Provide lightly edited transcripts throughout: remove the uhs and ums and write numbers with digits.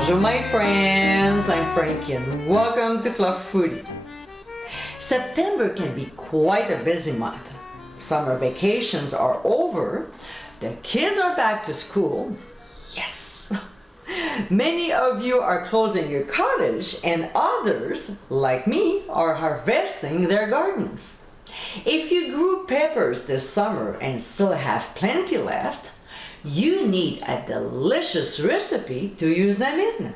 Bonjour my friends, I'm Frankie and welcome to Club Foodie. September can be quite a busy month. Summer vacations are over, the kids are back to school. Yes! Many of you are closing your cottage and others, like me, are harvesting their gardens. If you grew peppers this summer and still have plenty left, you need a delicious recipe to use them in.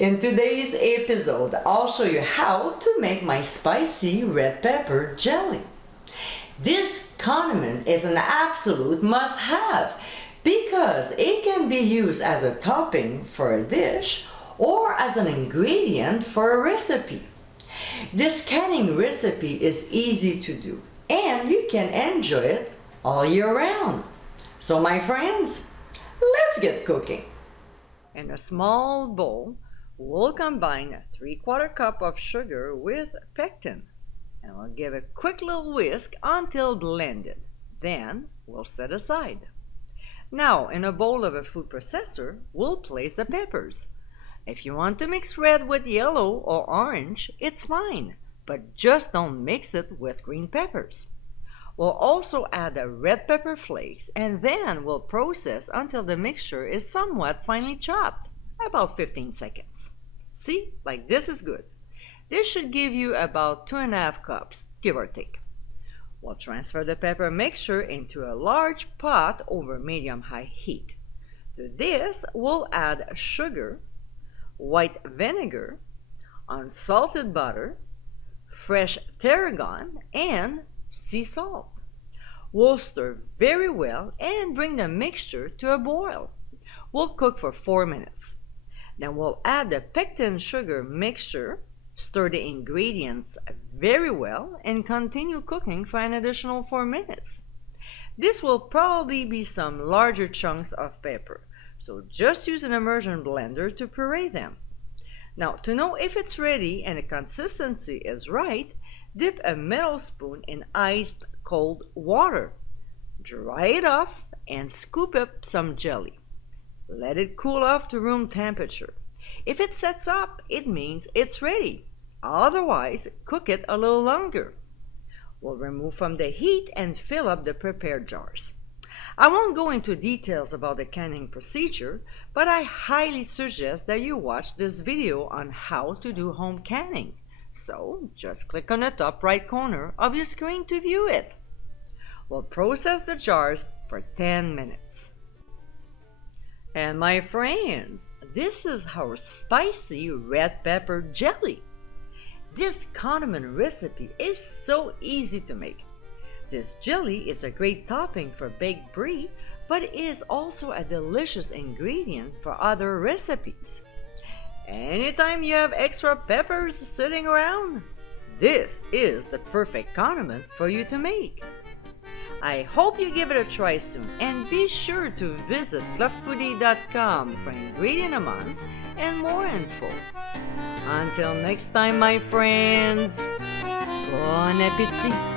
In today's episode, I'll show you how to make my spicy red pepper jelly. This condiment is an absolute must-have because it can be used as a topping for a dish or as an ingredient for a recipe. This canning recipe is easy to do and you can enjoy it all year round. So my friends, let's get cooking. In a small bowl, we'll combine a 3/4 cup of sugar with pectin and we'll give a quick little whisk until blended. Then we'll set aside. Now in a bowl of a food processor, we'll place the peppers. If you want to mix red with yellow or orange, it's fine, but just don't mix it with green peppers. We'll also add the red pepper flakes and then we'll process until the mixture is somewhat finely chopped, about 15 seconds. See, like this is good. This should give you about 2.5 cups, give or take. We'll transfer the pepper mixture into a large pot over medium-high heat. To this, we'll add sugar, white vinegar, unsalted butter, fresh tarragon, and sea salt. We'll stir very well and bring the mixture to a boil. We'll cook for 4 minutes. Then we'll add the pectin sugar mixture, stir the ingredients very well, and continue cooking for an additional 4 minutes. This will probably be some larger chunks of pepper, so just use an immersion blender to puree them. Now, to know if it's ready and the consistency is right, dip a metal spoon in iced cold water. Dry it off and scoop up some jelly. Let it cool off to room temperature. If it sets up, it means it's ready. Otherwise, cook it a little longer. We'll remove from the heat and fill up the prepared jars. I won't go into details about the canning procedure, but I highly suggest that you watch this video on how to do home canning. So just click on the top right corner of your screen to view it. We'll process the jars for 10 minutes. And my friends, this is our spicy red pepper jelly. This condiment recipe is so easy to make. This jelly is a great topping for baked brie, but it is also a delicious ingredient for other recipes. Anytime you have extra peppers sitting around, this is the perfect condiment for you to make. I hope you give it a try soon and be sure to visit clubfoodie.com for ingredient amounts and more info. Until next time, my friends, bon appétit!